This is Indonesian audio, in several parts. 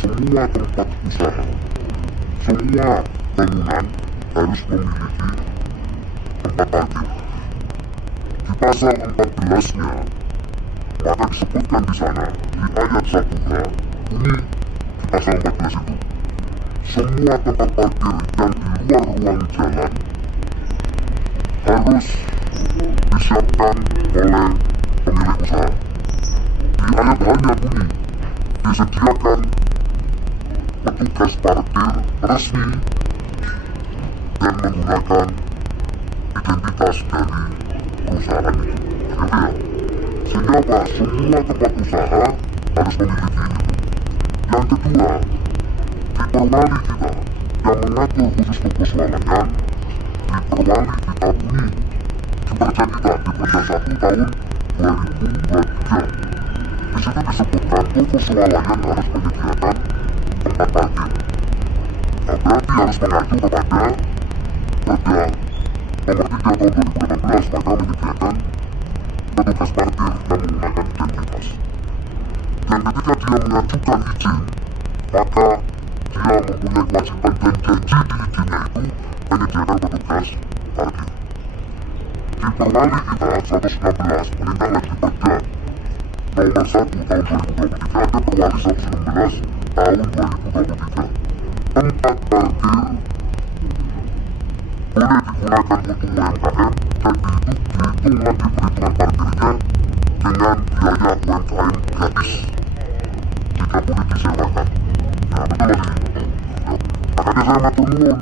Semua tempat usaha, semua bangunan harus memiliki tempat parkir. Di pasal 14-nya, maka disebutkan di sana, di ayat 1a, ini di pasal 14 itu, semua tempat parkir yang di luar ruang jalan harus disiapkan oleh pemilik usaha. Di ayat hanya bunyi, disediakan petugas parkir resmi dan menggunakan identitas dari perusahaan itu. Sehingga apa? Semua tempat usaha harus memiliki itu. Yang kedua, di perwali kita yang mengatur khusus toko swalayan, di perwali kita bunyi di perja kita di perja 1 tahun 2023. Di situ disebutkan toko swalayan harus menyediakan tempat parkir. Berarti harus mengacu kepada Perda Nomor 3 tahun 2018, maka menyediakan petugas parkir yang menggunakan identitas. Dan ketika dia mengajukan izin, maka dia mempunyai kewajiban dan janji di izinnya itu menyediakan petugas parkir. Di perwali kita 116 menindaklanjuti Perda Nomor 1 tahun 2023, ada perwali 116 tahun 2023. Tempat parkir boleh digunakan untuk UMKM dan dihitung lagi perhitungan parkirnya dengan biaya UMKM gratis jika boleh disewakan. Nah, betul lagi. Makanya saya matur nuwun,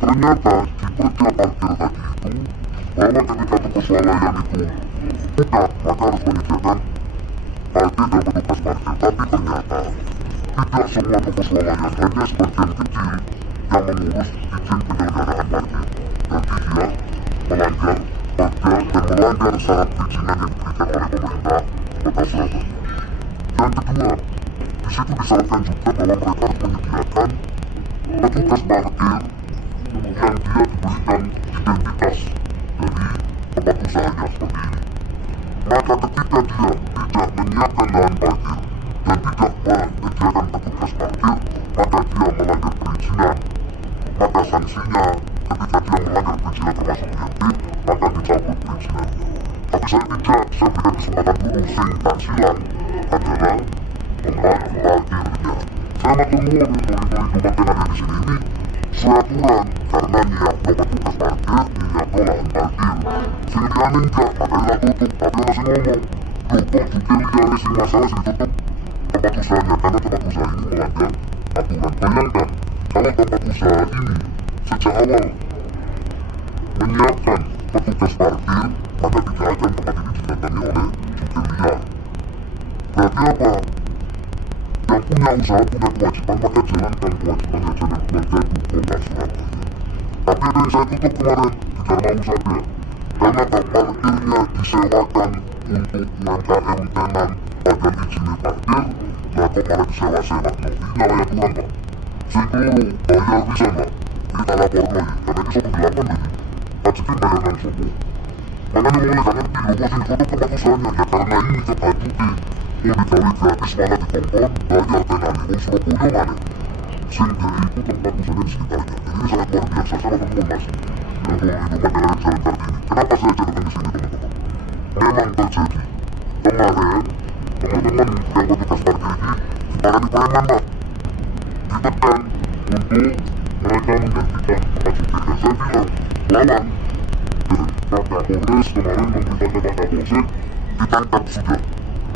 ternyata di perda parkir tadi itu, bahwa ketika toko swalayan itu buka, maka harus menyediakan parkir dan petugas parkir. Tapi ternyata tidak semua toko swalayan, hanya sebagian kecil yang mengurus izin penyelenggaraan parkir. Berarti dia melanggar perda dan melanggar syarat perizinan yang diberikan oleh pemerintah Kota Surabaya. Yang kedua, di situ disyaratkan juga bahwa mereka harus menyediakan petugas parkir yang dia diberikan identitas dari tempat usahanya seperti ini. Maka ketika dia tidak menyiapkan lahan parkir dan tidak menyediakan petugas parkir, maka dia melanggar perizinan. Maka sanksinya ketika dia melanggar perizinan termasuk IMB, maka dicabut perizinan. Tapi saya berikan kesempatan dulu, sing tak silang adalah tempat parkirnya. Saya matur nuwun untuk lingkungan yang ada di sini ini suaturan karena nyiapno petugas parkir, nyiapno lahan parkir. Sing liyane enggak, makanya tutup. Tapi orang sing ngomong, loh kok juga liane sing masalah sing tutup tempat usahanya, karena tempat usaha ini melanggar aturan. Bayangkan, kalau tempat usaha ini sejak awal menyiapkan petugas parkir, maka tidak akan tempat ini didatangi oleh jukir liar. Berarti apa? Yang punya usaha punya kewajiban, maka jalankan kewajibannya, jangan keluarga itu Kota Surabaya. Tapi ada yang saya tutup kemarin di Darmawan saja, karena parkirnya disewakan untuk UMKM tenan bagian izinnya parkir, nah kok malah disewa-sewa. Ini layak kurang Pak. Sing keloro bayar bisa Pak, kita laporno ya, karena ini sopo delapan lagi. Pacikin bayar nang sopo. Makanya mulai kan ngerti, lho kok sing foto tempat usahanya, ya karena ini kebajuke mau digawe gratis malah dikongkon bayar tenani wong Surabaya mana sing itu tempat usahanya di sekitarnya. Jadi ini sangat luar biasa, saya temukan Mas untuk hidup masyarakat Jalan Kartini. Kenapa saya datang di sini teman-teman? Memang terjadi kemarin teman yang petugas parkir ini ditangani preman pak, ditekan untuk mereka menggantikan tempat supir. Dan saya bilang lawan Pak Kapolres kemarin memberitakan Pak Kapolsek ditangkap sudah.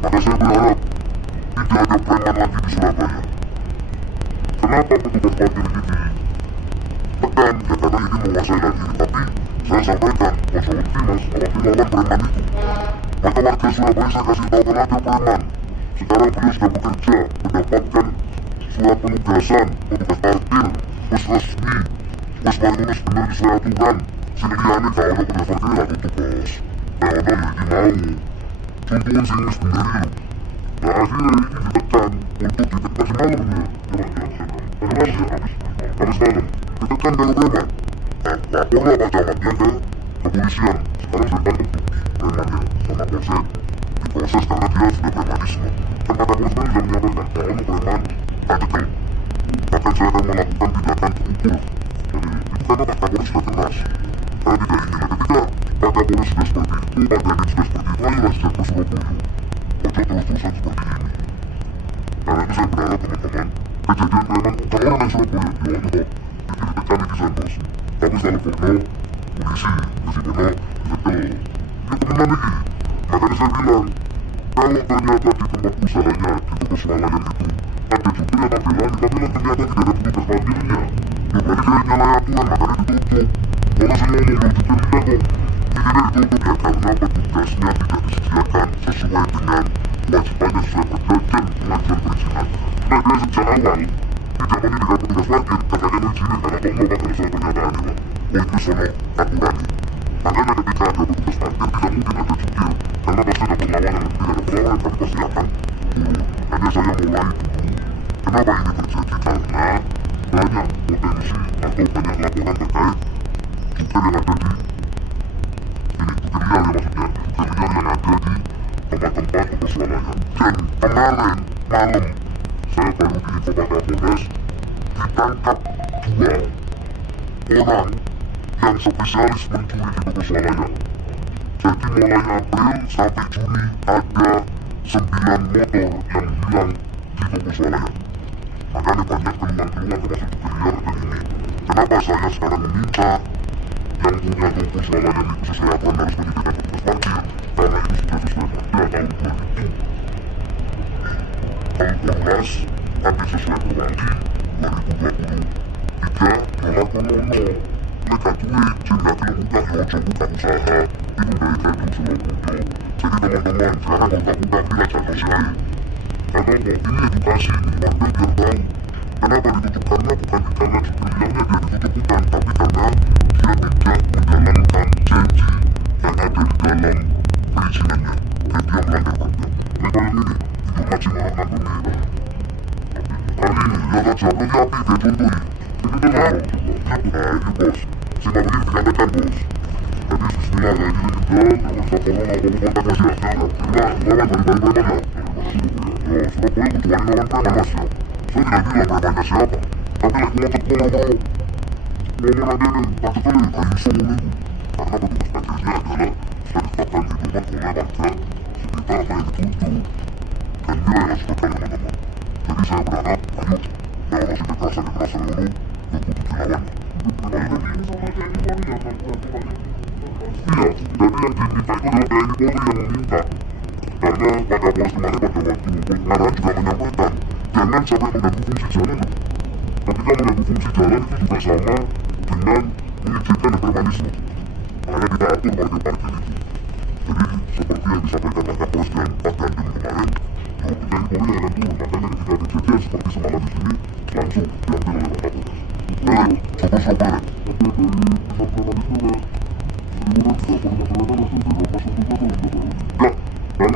Maka saya berharap tidak ada preman lagi di Surabaya. Kenapa petugas parkir ini ditekan? Ya karena ingin menguasai lagi. Tapi saya sampaikan, Mas Alfi mas, Alfi lawan preman itu. Maka warga Surabaya saya kasih tahu kalau ada preman. Sekarang beliau sudah bekerja, mendapatkan surat penugasan petugas parkir, wis resmi, wis lulus bener sesuai aturan. Sini liane kalau ada petugas parkir lah tutup bos. Kalau ada ya ini mau. Contohin sini wis bener itu. Nah akhirnya ini ditekan untuk ditekan semalam ya. Habis malam ditekan kalau preman. Laporlah Pak Camatnya ke kepolisian. Sekarang sudah tangkap premannya sama polsek. Diproses karena dia sudah premanisme. Kan Pak Kapolres sudah menyampaikan kalau preman artikel akan saya akan melakukan tindakan terukur. Jadi itu karena Pak Kapolres sudah keras. Saya tidak ingin. Nah ketika Pak Kapolres sudah seperti itu, Pak Dandim sudah seperti itu, ayolah sejak ke Surabaya. Ojo terus-terusan seperti ini. Karena itu saya berharap teman-teman, kejadian preman bukan orang yang Surabaya, ya Allah, ditekan di Santos. Tapi setelah porno, polisi porno, disekel. Ya teman lagi. Makanya saya bilang, kalau ternyata di tempat usahanya, di toko swalayan itu, ada supir yang tampilan, tapi ternyata tidak ada petugas parkirnya. Ya berarti saya nyalain aturan, makanya ditutup. Kalau saya ngomong belum supir tidak kok. Tidak ditutup ya karena petugasnya tidak disediakan sesuai dengan kewajibannya sesuai perjanjian pengajuan perizinan. Nah dia sejak awal tidak menyediakan petugas parkir, katanya mengizinin karena kok mau pakai soal pernyataan ini. Oh itu soal aturan. Makanya ketika ada petugas parkir tidak mungkin ada supir, karena pasti ada perlawanan. Tidak ada perlawanan kami pasti akan turun. Hanya saya mulai dulu. Kenapa ini terjadi? Karena banyak potensi atau banyak laporan terkait supir yang ada di supir liar ya maksudnya, supir liar yang ada di tempat-tempat toko swalayan. Dan kemarin malam saya baru diinfo Pak Kapolres ditangkap 2 orang yang spesialis mencuri di toko swalayan. Jadi mulai April sampai Juni ada 9 motor yang hilang di toko swalayan. Makanya banyak keluhan-keluhan termasuk supir liar dan ini. Kenapa saya sekarang meminta yang punya toko swalayan itu sesuai aturan harus menyediakan petugas parkir, karena itu sudah sesuai pada tahun 2000 tapi sesuai Perwanggi 2023 dolar konono mereka duit jadi hati buka ya ojo buka usaha itu dari tadi Surabaya. Jadi teman-teman sekarang buka-buka kita jatuh sih atau ini edukasi warga biar tahu kenapa ditutup, karena bukan karena supirnya dia ditutup bukan, tapi karena dia tidak menjalankan janji yang ada di dalam perizinannya dan dia melanggar perda. Mereka yang ini hidup masih melakukan pemilihan hari ini ya tak jatuh ya api dia contohi itu tuh mau nah ini bos sehingga begini disampaikan bos. Jadi bismillah kayak gini juga usah tolong aku kontak mas ya kita lawan balik-balik preman ya. Ya Surabaya kecuali lawan preman mas ya. Saya tidak bilang premannya siapa, tapi lah ngomong nanti nih tak sekali kayu semua itu karena petugas parkirnya adalah sudah ditetapkan di tempat oleh warga sekitar apa yang dituju dan dia yang sudah kali teman-teman. Jadi saya berharap ayo kalau masih kekerasan dulu ya kudu dilawan. Iya, jadi yang diminta itu adalah TNI Polri yang meminta. Karena Pak Kapolres kemarin pada waktu pengarahan juga menyampaikan jangan sampai mengganggu fungsi jalan. Ketika mengganggu fungsi jalan itu juga sama dengan mengizinkan premanisme. Makanya kita atur parkir-parkir itu. Jadi seperti yang disampaikan Pak Kapolres dan Pak Dandim kemarin, ya TNI Polri akan turun. Makanya ketika ada kejadian seperti semalam di sini langsung diambil oleh Pak Kapolres. Nah, sopir-sopir liburan tidak perlu masyarakat langsung dilepas untuk atau enggak karena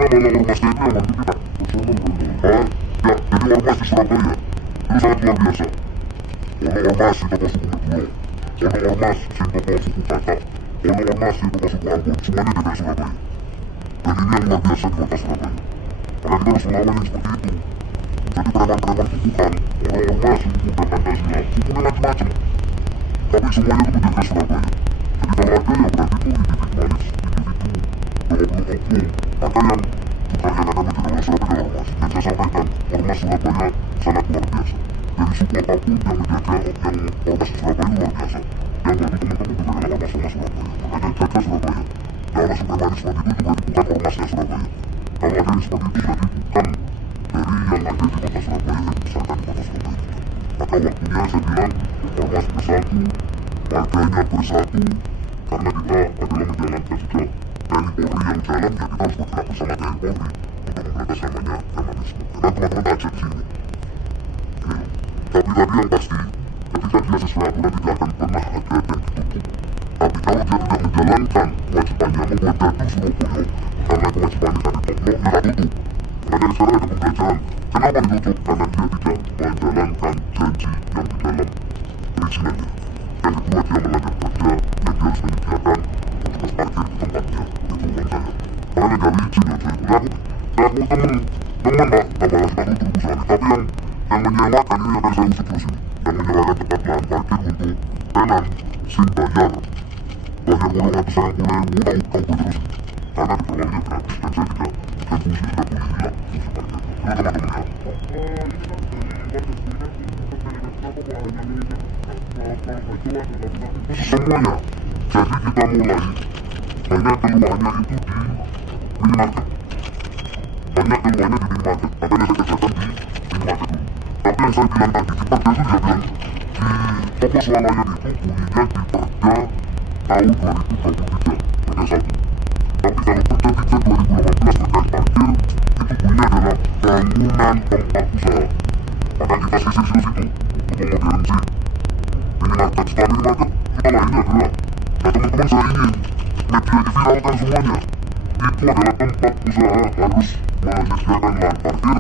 malah ormasnya itu yang bantu kita bersama ya jadi ormas di Surabaya itu sangat luar biasa. Ono ormas di toko suku Meduro, ono ormas di toko suku Batak, ono ormas di toko suku Ambon, semuanya dari Surabaya. Dan ini yang luar biasa di kota Surabaya karena kita harus melawan yang seperti itu. Jadi preman-preman itu bukan ono ormas suku dan Pancasila, sukunya macam-macam tapi semuanya itu menjaga Surabaya. Jadi kalau ada yang berarti itu individualis, individu, belum oknum. Maka yang bukan yang akan menjadi Surabaya ormas. Dan saya sampaikan, ormas Surabaya sangat luar biasa. Dari suku apapun yang menjaga yang ormas Surabaya luar biasa. Yang bantu teman-teman juga adalah ormas-ormas Surabaya. Makanya jaga Surabaya. Kalau supremanisme itu berarti bukan ormasnya Surabaya. Kalau ada yang seperti itu berarti bukan dari yang ada di kota Surabaya yang dibesarkan di kota Surabaya. Maka waktunya saya bilang ormas bersatu, warganya bersatu, karena kita adalah menjalankan juga TNI Polri yang jalan, ya kita harus bergerak bersama TNI Polri untuk memberantas namanya terorisme. Karena teman-teman tak cek sini. Tapi tadi yang pasti, ketika dia sesuai aturan tidak akan pernah ada yang ditutup. Tapi kalau dia tidak menjalankan kewajibannya membuat gaduh Surabaya karena kewajibannya tadi tokno, dia tutup. Makanya sekarang ada pembelajaran. Kenapa ditutup? Karena dia tidak menjalankan janji yang di dalam perizinannya. Yang kedua, dia melanggar kerja yang dia harus menyediakan petugas parkir di tempatnya. Itu uang saya. Karena dari izin yang saya punya, saya punya teman pak, tambah lagi baru untuk usaha. Tapi yang menyewakan ini akan saya usut terus ini. Yang menyewakan tempat lahan parkir untuk tenan, sin bayar. Bayar golongan besar yang mulai utang terus. Karena diperolehnya gratis dan saya tidak fungsi hilang fungsi parkir. Itu teman-teman ya. Semuanya. Jadi kita mulai banyak keluarnya itu di minimarket. Banyak keluarnya di minimarket. Makanya saya kerjakan di minimarket dulu. Tapi yang saya bilang tadi, di Perda itu saya bilang di toko swalayan itu bunyinya di Perda tahun 2023 Perda 1. Tapi kalau Perda 3 2018 terkait parkir, itu bunyinya adalah bangunan tempat usaha. Maka kita sisir situ untuk modernisi minimarket. Setelah minimarket, kita lainnya adalah, nah teman-teman saya ingin media diviralkan semuanya. Itu adalah tempat usaha harus menyediakan lahan parkir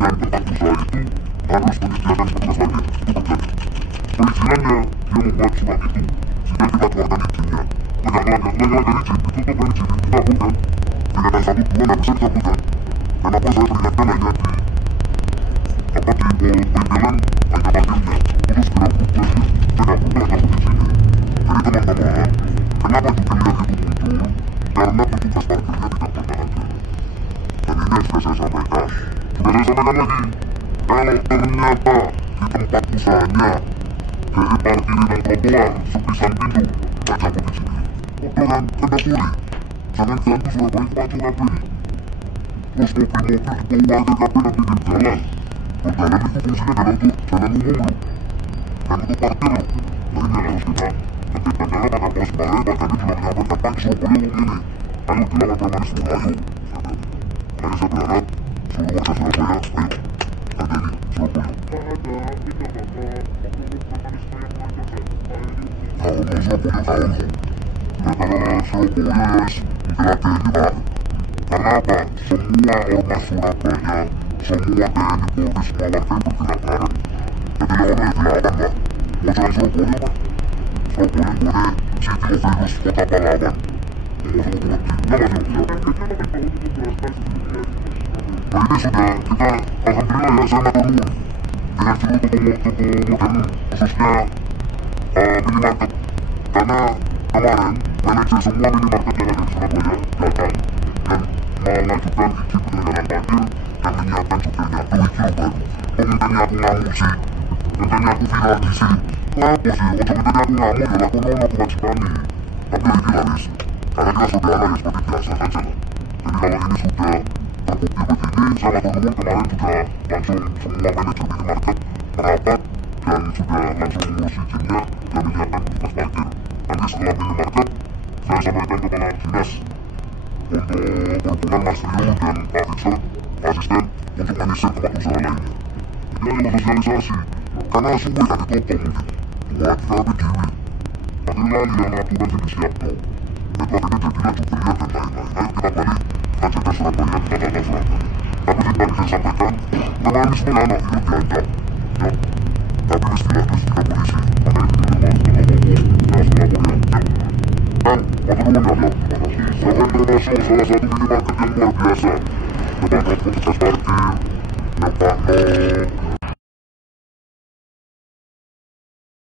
dan tempat usaha itu harus menyediakan petugas parkir. Itu terjadi. Perizinannya dia membuat surat itu sehingga kita keluarkan izinnya. Melanggar izin, ditutup izin, kita bukan. Peringatan 1, 2 nggak bisa dicabutkan. Kenapa saya peringatkan hanya di pembelan ada parkirnya. Itu segera berubah ya. Saya nggak berubah cabut izinnya. Jadi teman-teman, kenapa judulnya itu muncul? Karena petugas parkirnya tidak pernah ada. Dan ini yang sudah saya sampaikan. Sudah saya sampaikan lagi. Kalau ternyata di tempat usahanya dari parkirin dan trotoar sepisan pintu, tak cabut izinnya. Udah kan, kena puri. Jangan ganti Surabaya ke Pacu KB. Terus mobil-mobil dibawa ke KB dan pinggir jalan. Dan jalan itu fungsinya adalah untuk jalan umum loh. Dan untuk parkir loh. Nah ini harus kita tertibkan. Karena pada pos balai, Pak Gani juga menyampaikan, Pak Surabaya ini. Ayo dilawan premanisme, ayo. Makanya saya berharap seluruh warga Surabaya, ayo. Pak Gani, Surabaya. Kalau mau Surabaya, kalau mau. Ya karena Surabaya menjelaskan ini Pak. Karena apa? Semua ormas Surabaya, semua TNI Polri, semua warga yang bergerak bareng. Jadi ya orang yang dilawan Pak. Mau jalan Surabaya Pak. Surabaya boleh City of Heroes, Kota Pahlawan. Mau sama Budi, enggak Mas ya? Nah ini sudah kita, alhamdulillah ya saya matur nuwun dengan seluruh toko modern khususnya minimarket. Karena kemarin manajer semua minimarket yang ada di Surabaya datang dan mengajukan izin penyelenggaraan parkir dan menyiapkan supirnya. Tuh iki lho baru. Komentari aku ngamuk sih, komentari aku viral di sini. Kenapa sih? Ojo komentari aku ngamuk ya lakonono kewajibane. Tapi ya iki laris. Karena kita saudara ya seperti biasa saja lah. Jadi kalau ini sudah terbukti begini, saya matur nuwun kemarin sudah langsung semua manajer minimarket merapat dan sudah langsung mengurus izinnya dan menyiapkan petugas parkir. Nanti setelah minimarket, saya sampaikan kepala dinas untuk berhubungan Mas Rio dan Pak Fixer, asisten untuk menyisir tempat usaha lainnya. Jadi ayo sosialisasi, karena suwe kan ditutup mungkin. Buat kita tapi dewi. Tapi lali yang aturan yang disiapkan. Itu akhirnya jadilah jubirnya dan lain-lain. Ayo kita balik, kita jaga Surabaya, kita tata Surabaya. Tapi yang tadi saya sampaikan, terorisme anak itu diancam. Ya. Tapi istilah polisi, makanya tidak ada ngomong, dan matur nuwun ya. Bahkan termasuk salah satu minimarket yang luar biasa. Tempat petugas parkir, yang Pak